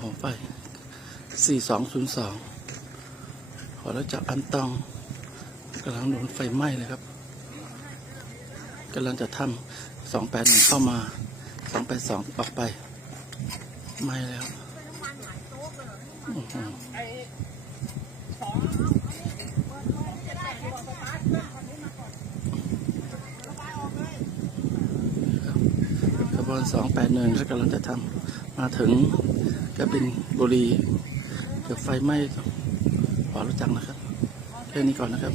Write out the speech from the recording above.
หอไฟ4202ขอแล้วจากอันตองกำลังโดนไฟไหม้เลยครับกำลังจะทำ281เข้ามา282ออกไปไหม้แล้วขบวน281ก็กำลังจะทำมาถึงกบินบุรีเกิดไฟไหม้ขอรู้จักนะครับแค่นี้ก่อนนะครับ